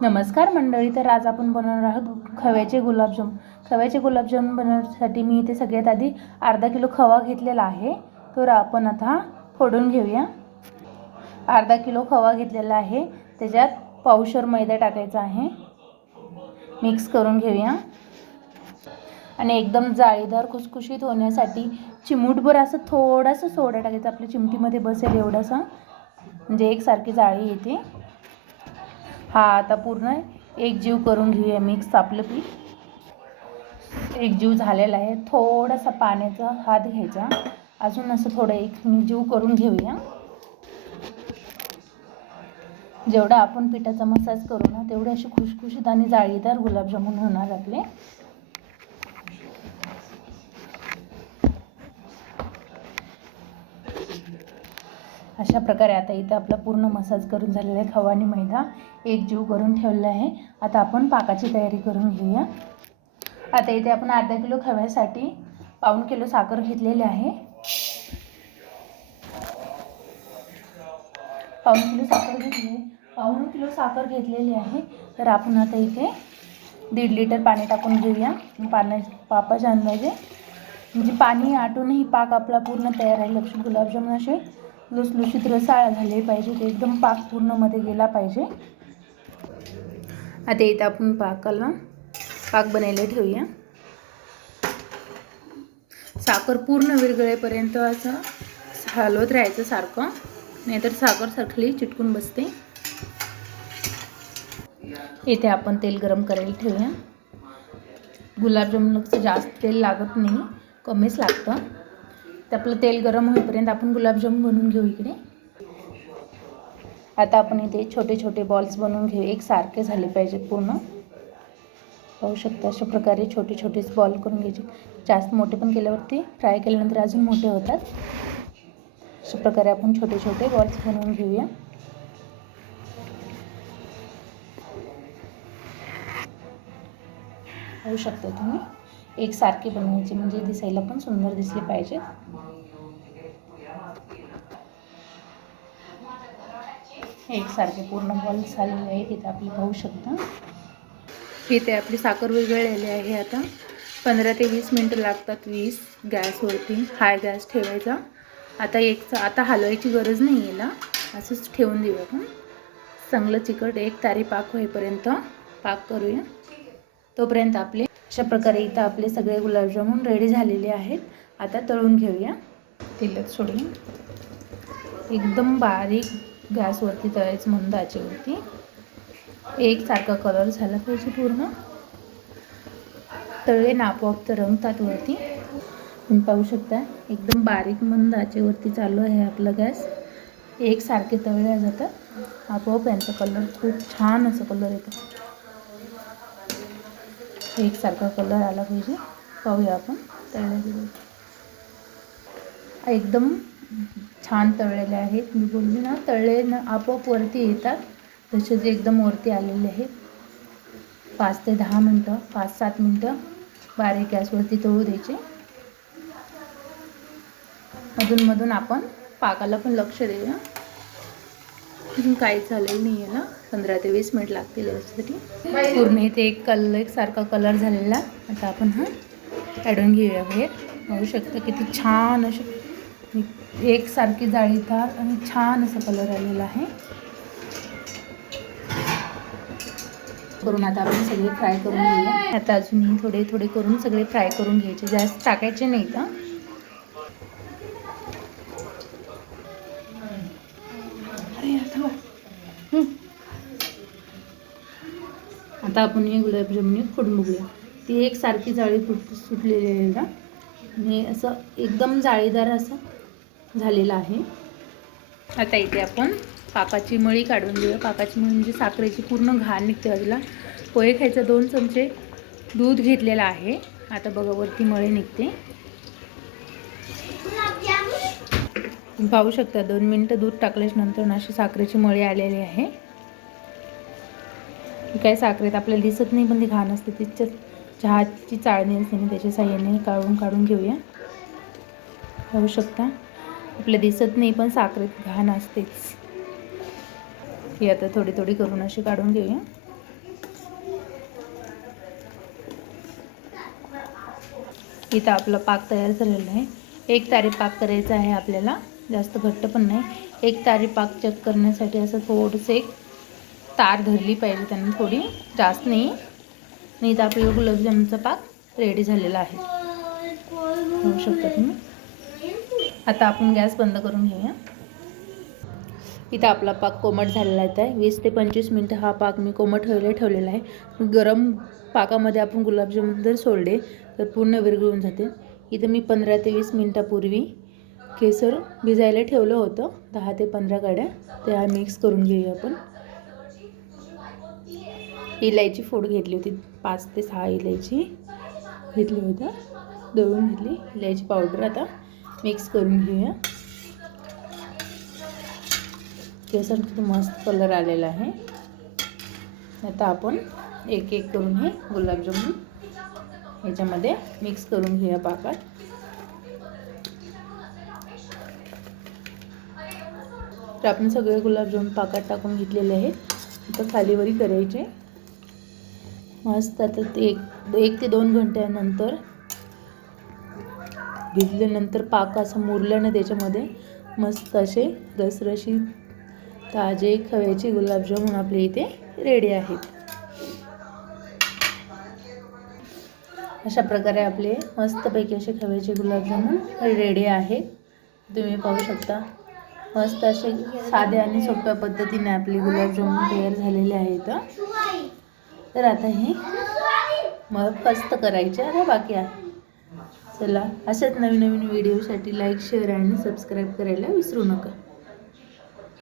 नमस्कार मंडळी. तर आज आपण बनवणार आहोत खव्याचे गुलाबजाम. खव्याचे गुलाबजाम बनवण्यासाठी मी इथे सगळ्यात आधी अर्धा किलो खवा घेतलेला आहे. तर आपण आता फोडून घेऊया. अर्धा किलो खवा घेतलेला आहे, त्याच्यात पावशर मैदा टाकायचा आहे. मिक्स करून घेऊया आणि एकदम जाळीदार खुसखुशीत होण्यासाठी चिमूटभर असं थोडासा सोडा टाकायचा. आपल्या चिमटीमध्ये बसेल एवढासा, म्हणजे एकसारखी जाळी येते. हा आता पूर्ण एकजीव करून घेऊया. मिक्स आपलं पीठ एकजीव झालेलं आहे. थोडासा पाण्याचा हात घ्यायचा, अजून असं थोडं एकजीव करून घेऊया. जेवढा आपण पिठाचा मसाज करू ना, तेवढे असे खुशखुशीत आणि जाळीदार गुलाबजामुन होणार आपले. अशा प्रकारे आता इथं आपला पूर्ण मसाज करून झालेला आहे. खवा आणि मैदा एकजीव करून ठेवलेला आहे. आता आपण पाकाची तयारी करून घेऊया. आता इथे आपण अर्धा किलो खव्यासाठी पाऊण किलो साखर घेतलेली आहे. पाऊण किलो साखर घेतलेली आहे. तर आपण आता इथे 1.5 लिटर पाणी टाकून घेऊया. पाकाच्या अंदाजे, म्हणजे पाणी आटूनही पाक आपला पूर्ण तयार आहे. लक्ष्मी गुलाबजामुन असे लुसलुशीत रसाळ झाले पाहिजे, ते एकदम पाक पूर्ण मध्ये गेला पाहिजे. आता इथे आपण पाक बनायला ठेवूया. साखर पूर्ण विरघळेपर्यंत असं हलवत राहायचं सारखं, नाहीतर साखर सारखी चिटकून बसते. इथे आपण तेल गरम करायला ठेवूया. गुलाबजामुनला जास्त तेल लागत नाही, कमीच लागतं. तर आपलं तेल गरम होईपर्यंत आपण गुलाबजामुन बनवून घेऊ इकडे. आता आपण इथे छोटे छोटे बॉल्स बनवून घेऊ. एकसारखे झाले पाहिजेत पूर्ण. पाहू शकता अशा प्रकारे छोटे छोटेच बॉल करून घ्यायचे. जास्त मोठे पण केल्यावरती फ्राय केल्यानंतर अजून मोठे होतात. अशा प्रकारे आपण छोटे छोटे बॉल्स बनवून घेऊया. पाहू शकता तुम्ही, एकसारखे बनवायचे, म्हणजे दिसायला पण सुंदर दिसले पाहिजेत. एकसारखे पूर्ण बॉल्स झालेले आहेत. इथे आपली पाहू शकता. इथे आपली साखर विरघळलेली आहे. आता 15 ते 20 मिनटं लागतात. 20 गॅसवरती हाय गॅस ठेवायचा. आता हलवायची गरज नाही आहे ना, असंच ठेवून देऊ आपण. चांगलं चिकट एक तारी पाक होईपर्यंत पाक करूया. तोपर्यंत आपले अशा प्रकारे इथं आपले सगळे गुलाबजामुन रेडी झालेले आहेत. आता तळून घेऊया. तेलात सोडून एकदम बारीक गॅसवरती तळायचं, मंद आचेवरती. एकसारखा कलर झाला पाहिजे पूर्ण. तळले ना आपोआप तरंगतात वरती. तुम्ही पाहू शकता एकदम बारीक मंद आचेवरती चालू आहे आपला गॅस. एकसारखे तळले जातात, आपोआप यांचा कलर खूप छान असा कलर येतो. एकसारखा कलर आला पाहिजे. पाहूया आपण तळलेले एकदम छान तळलेले आहेत. मी बोलली ना, तळले ना आपोआप वरती येतात, तसेच एकदम वरती आलेले आहेत. 5 ते 10 मिनटं, 5-7 मिनटं बारीक गॅसवरती तळू द्यायचे. मधून आपण पाकाला पण लक्ष देऊया. काहीच झालेलं नाही आहे ना. 15 ते 20 मिनिट लागतील यासाठी. पूर्ण इथे एकसारखा कलर झालेला. आता आपण हा काढून घेऊया बाहेर. पाहू शकता किती छान असे एकसारखी जाळीदार आणि छान असा कलर आलेला आहे. करून आता आपण सगळे फ्राय करून घेऊया. आता अजूनही थोडे थोडे करून सगळे फ्राय करून घ्यायचे, जास्त टाकायचे नाही तर. आता आपण हे गुलाबजामुन फोडून बघूया. ती एकसारखी जाळी सुटलेली आहे ना, आणि असं एकदम जाळीदार असं झालेलं आहे. आता इथे आपण पाकाची मळी काढून घेऊया. पाकाची मळी म्हणजे साखरेची पूर्ण घाण निघते बाजूला. पोहे खायचं 2 चमचे दूध घेतलेलं आहे. आता बघा वरती मळी निघते. तुम्ही पाहू शकता 2 मिनटं दूध टाकल्यानंतर अशी साखरेची मळी आलेली आहे. काय साखरेत आपल्याला दिसत नाही, पण ती घाण असते. तिच्या चहाची चाळणी असते ना, त्याच्या साह्याने काढून घेऊया. पाहू शकता आपल्याला दिसत नाही, पण साखरेत घाण असतेच. ही आता थोडी थोडी करून अशी काढून घेऊया. इथं आपला पाक तयार झालेला आहे. एक तारी पाक करायचा आहे आपल्याला, जास्त घट्ट पण नाही. एक तारी पाक चेक करण्यासाठी असं थोडंसं एक तार धरली पाहिजे त्यांनी, थोडी, जास्त नाही. नाही तर आपल्याला गुलाबजामचा पाक रेडी झालेला आहे, होऊ शकता तुम्ही. आता आपण गॅस बंद करून घेऊया. इथं आपला पाक कोमट झालेला आहे. 20 ते 25 मिनटं हा पाक मी कोमट ठेवलेला आहे. गरम पाकामध्ये आपण गुलाबजामुन जर सोडले तर पूर्ण विरघळून जाते. इथं मी 15 ते 20 मिनटापूर्वी केसर भिजायला ठेवलं होतं, 10 ते 15 काड्या. त्या मिक्स करून घेऊया आपण. इलायची फोड घेतली होती, 5 ते 6 इलायची घेतली होत्या, दळून घेतली. इलायची पावडर आता मिक्स करून घेऊया. केसर किती मस्त कलर आलेला आहे. आता आपण एक एक करून हे गुलाबजामुन ह्याच्यामध्ये मिक्स करून घेऊया पाकात. तर आपण सगळे गुलाबजामुन पाकात टाकून घेतलेले आहेत. आता खालीवरी करायचे मस्त. आता ते एक ते 2 घंट्यानंतर भिजल्यानंतर पाक असं मुरलं ना त्याच्यामध्ये, मस्त असे रसरशीत ताजे खव्याचे गुलाबजामुन आपले इथे रेडी आहेत. अशा प्रकारे आपले मस्तपैकी असे खव्याचे गुलाबजामुन रेडी आहेत. तुम्ही पाहू शकता मस्त असे साध्या आणि सोप्या पद्धतीने आपले गुलाबजामुन तयार झालेले आहेत. तर आता हे मग मस्त करायचे आता बाकी आहे. चला, अशाच नवीन नवीन व्हिडिओसाठी लाईक, शेअर आणि सबस्क्राईब करायला विसरू नका.